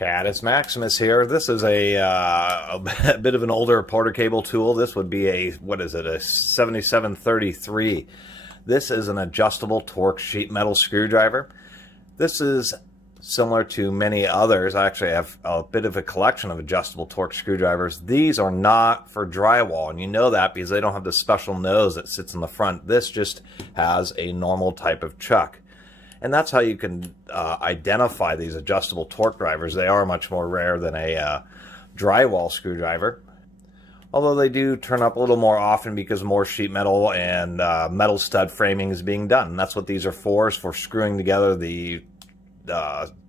Catus Maximus here. This is a bit of an older porter cable tool. This would be a, what is it, a 7733. This is an adjustable torque sheet metal screwdriver. This is similar to many others. I actually have a bit of a collection of adjustable torque screwdrivers. These are not for drywall, and you know that because they don't have the special nose that sits in the front. This just has a normal type of chuck. And that's how you can identify these adjustable torque drivers. They are much more rare than a drywall screwdriver, although they do turn up a little more often because more sheet metal and metal stud framing is being done. And that's what these are for screwing together the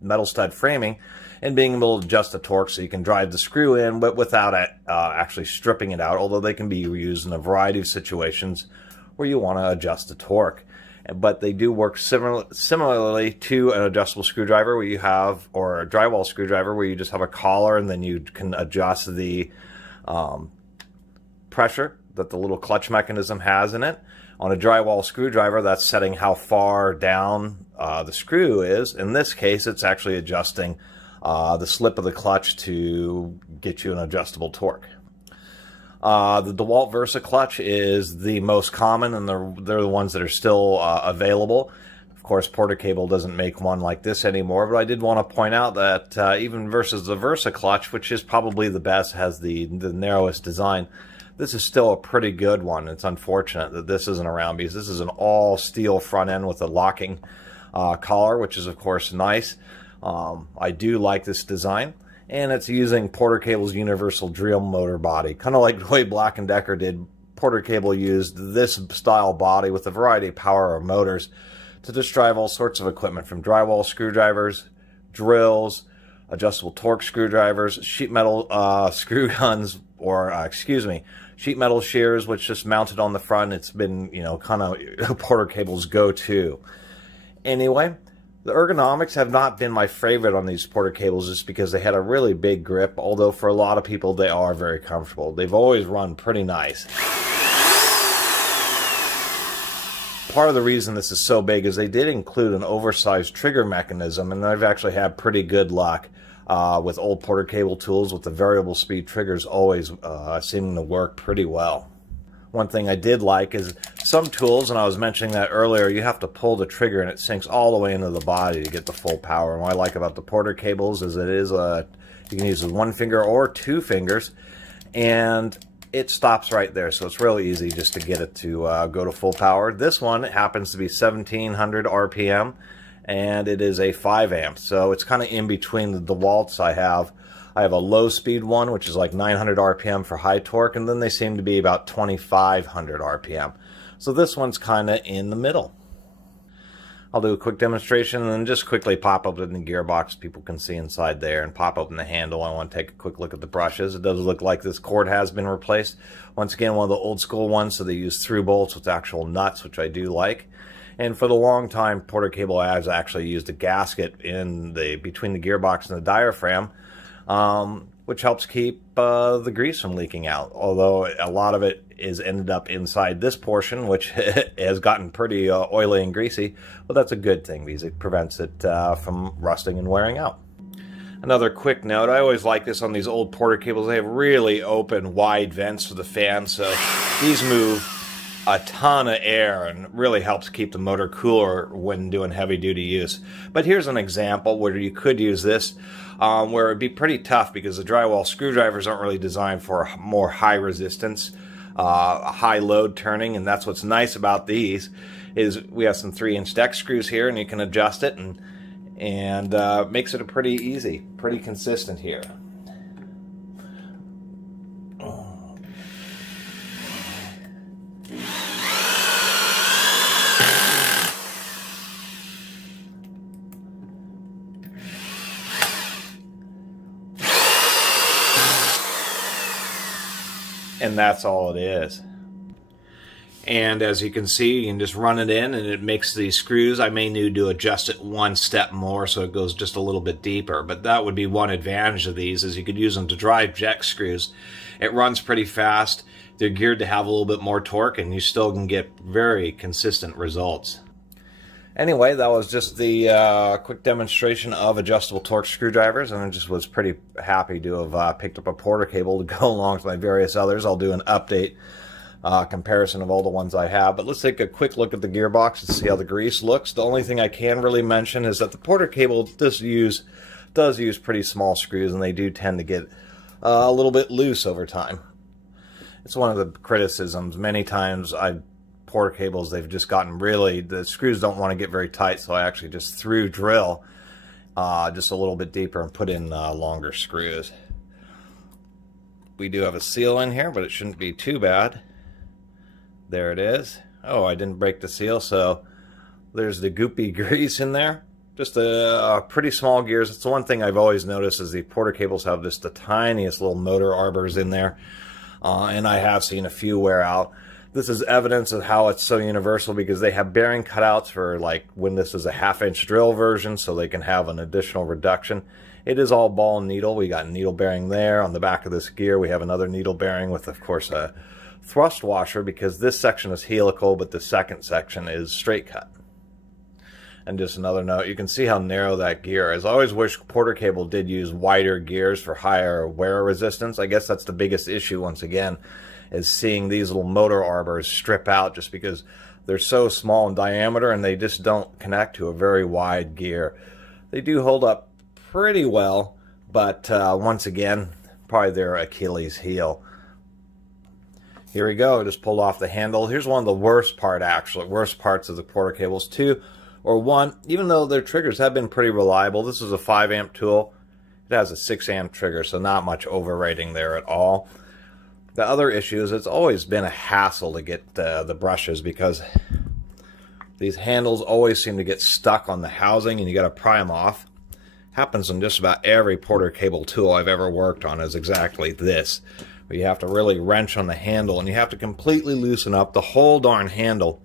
metal stud framing and being able to adjust the torque so you can drive the screw in, but without actually stripping it out, although they can be used in a variety of situations where you want to adjust the torque. But they do work similarly to an adjustable screwdriver where you have, or a drywall screwdriver where you just have a collar and then you can adjust the pressure that the little clutch mechanism has in it. On a drywall screwdriver, that's setting how far down the screw is. In this case, it's actually adjusting the slip of the clutch to get you an adjustable torque. The DeWalt Versa clutch is the most common, and they're the ones that are still available. Of course, Porter Cable doesn't make one like this anymore, but I did want to point out that even versus the Versa clutch, which is probably the best, has the narrowest design, this is still a pretty good one. It's unfortunate that this isn't around because this is an all steel front end with a locking collar, which is of course nice. I do like this design. And it's using Porter Cable's universal drill motor body. Kind of like the way Black & Decker did, Porter Cable used this style body with a variety of power or motors to just drive all sorts of equipment, from drywall screwdrivers, drills, adjustable torque screwdrivers, sheet metal screw guns, or sheet metal shears, which just mounted on the front. It's been, you know, kind of Porter Cable's go-to. Anyway, the ergonomics have not been my favorite on these Porter Cables just because they had a really big grip, although for a lot of people they are very comfortable. They've always run pretty nice. Part of the reason this is so big is they did include an oversized trigger mechanism, and I've actually had pretty good luck with old Porter Cable tools with the variable speed triggers always seeming to work pretty well. One thing I did like is some tools, and I was mentioning that earlier, you have to pull the trigger and it sinks all the way into the body to get the full power. And what I like about the Porter Cables is it is you can use with one finger or two fingers, and it stops right there. So it's really easy just to get it to go to full power. This one happens to be 1700 RPM, and it is a 5 amp. So it's kind of in between the DeWalts I have. I have a low speed one, which is like 900 RPM for high torque, and then they seem to be about 2500 RPM. So this one's kind of in the middle. I'll do a quick demonstration and then just quickly pop open the gearbox. People can see inside there, and pop open the handle. I want to take a quick look at the brushes. It does look like this cord has been replaced. Once again, one of the old school ones, so they use through bolts with actual nuts, which I do like. And for the long time, Porter Cable has actually used a gasket in between the gearbox and the diaphragm, which helps keep the grease from leaking out, although a lot of it is ended up inside this portion, which has gotten pretty oily and greasy. But that's a good thing because it prevents it from rusting and wearing out. Another quick note, I always like this on these old Porter Cables. They have really open, wide vents for the fan, so these move a ton of air and really helps keep the motor cooler when doing heavy-duty use. But here's an example where you could use this, where it'd be pretty tough because the drywall screwdrivers aren't really designed for more high resistance, high load turning, and that's what's nice about these is we have some 3-inch deck screws here, and you can adjust it, and makes it a pretty easy, pretty consistent here. And that's all it is. And as you can see, you can just run it in and it makes these screws. I may need to adjust it one step more so it goes just a little bit deeper, but that would be one advantage of these, is you could use them to drive jack screws. It runs pretty fast. They're geared to have a little bit more torque, and you still can get very consistent results. Anyway, that was just the quick demonstration of adjustable torque screwdrivers, and I just was pretty happy to have picked up a Porter cable to go along with my various others. I'll do an update comparison of all the ones I have, but let's take a quick look at the gearbox and see how the grease looks. The only thing I can really mention is that the Porter cable does use pretty small screws, and they do tend to get a little bit loose over time. It's one of the criticisms. Many times Porter cables, they've just gotten really, the screws don't want to get very tight, so I actually just through drill just a little bit deeper and put in longer screws. We do have a seal in here, but it shouldn't be too bad. There it is. Oh, I didn't break the seal, so there's the goopy grease in there. Just a pretty small gears. It's the one thing I've always noticed is the Porter cables have just the tiniest little motor arbors in there, and I have seen a few wear out. This is evidence of how it's so universal because they have bearing cutouts for like when this is a 1/2-inch drill version, so they can have an additional reduction. It is all ball and needle. We got needle bearing there. On the back of this gear we have another needle bearing with, of course, a thrust washer because this section is helical, but the second section is straight cut. And just another note, you can see how narrow that gear is. I always wish Porter cable did use wider gears for higher wear resistance. I guess that's the biggest issue, once again, is seeing these little motor arbors strip out just because they're so small in diameter and they just don't connect to a very wide gear. They do hold up pretty well, but once again, probably their Achilles heel. Here we go. I just pulled off the handle. Here's one of the worst parts of the Porter cables. One, even though their triggers have been pretty reliable, this is a 5-amp tool. It has a 6-amp trigger, so not much overrating there at all. The other issue is it's always been a hassle to get the brushes because these handles always seem to get stuck on the housing and you got to pry them off. Happens on just about every Porter cable tool I've ever worked on is exactly this. Where you have to really wrench on the handle and you have to completely loosen up the whole darn handle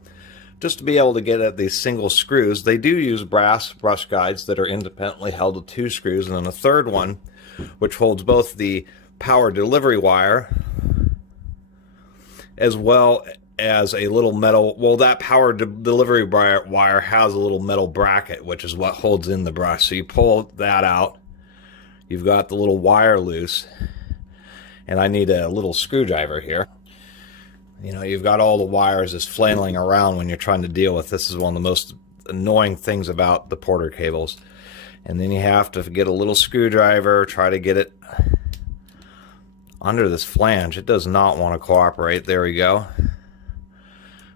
just to be able to get at these single screws. They do use brass brush guides that are independently held with 2 screws, and then a third one which holds both the power delivery wire as well as a little metal, well, that power delivery wire has a little metal bracket, which is what holds in the brush. So you pull that out, you've got the little wire loose, and I need a little screwdriver here. You know, you've got all the wires just flailing around when you're trying to deal with this. Is one of the most annoying things about the Porter cables. And then you have to get a little screwdriver, try to get it under this flange. It does not want to cooperate. There we go.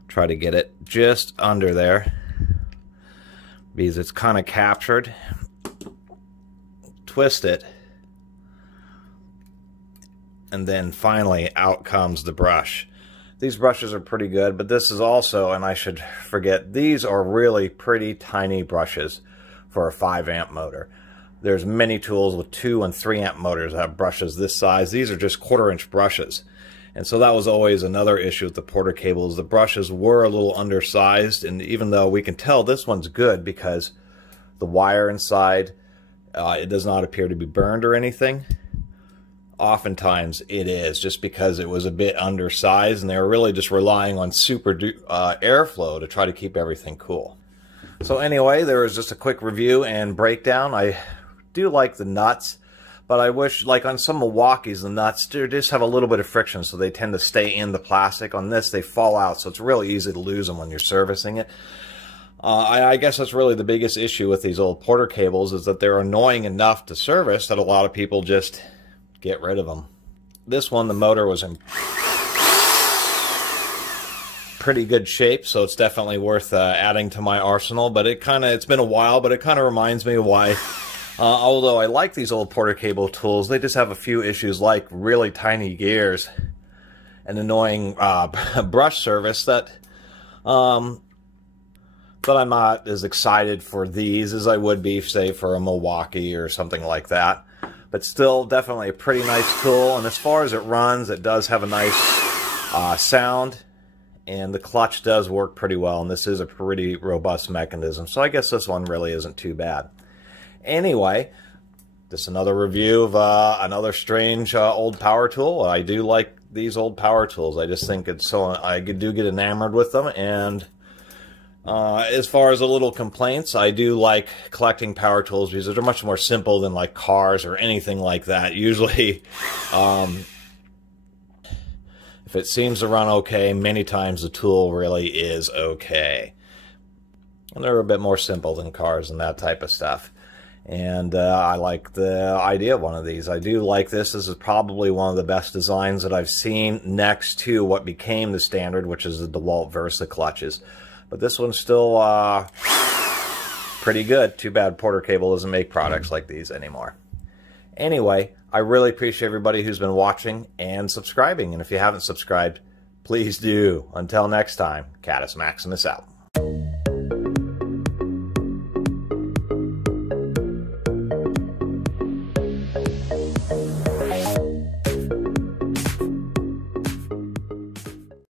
Try to get it just under there because it's kind of captured. Twist it, and then finally out comes the brush. These brushes are pretty good, but this is also, and I should forget, these are really pretty tiny brushes for a 5-amp motor. There's many tools with 2 and 3-amp motors that have brushes this size. These are just 1/4-inch brushes. And so that was always another issue with the Porter cables. The brushes were a little undersized, and even though we can tell this one's good because the wire inside, it does not appear to be burned or anything. Oftentimes it is, just because it was a bit undersized and they were really just relying on super airflow to try to keep everything cool. So anyway, there was just a quick review and breakdown. I do like the nuts, but I wish, like on some Milwaukees, the nuts just have a little bit of friction, so they tend to stay in the plastic. On this, they fall out, so it's really easy to lose them when you're servicing it. I guess that's really the biggest issue with these old Porter cables, is that they're annoying enough to service that a lot of people just get rid of them. This one, the motor was in pretty good shape, so it's definitely worth adding to my arsenal. But it's been a while, but it kind of reminds me of why, although I like these old Porter cable tools, they just have a few issues like really tiny gears and annoying brush service that I'm not as excited for these as I would be, say, for a Milwaukee or something like that. But still, definitely a pretty nice tool. And as far as it runs, it does have a nice sound. And the clutch does work pretty well. And this is a pretty robust mechanism. So I guess this one really isn't too bad. Anyway, just another review of another strange old power tool. I do like these old power tools. I just think it's so, I do get enamored with them. And As far as the little complaints, I do like collecting power tools because they're much more simple than like cars or anything like that. Usually, if it seems to run okay, many times the tool really is okay. And they're a bit more simple than cars and that type of stuff. And I like the idea of one of these. I do like this. This is probably one of the best designs that I've seen next to what became the standard, which is the DeWalt Versa clutches. But this one's still pretty good. Too bad Porter Cable doesn't make products like these anymore. Anyway, I really appreciate everybody who's been watching and subscribing. And if you haven't subscribed, please do. Until next time, Catus Maximus out.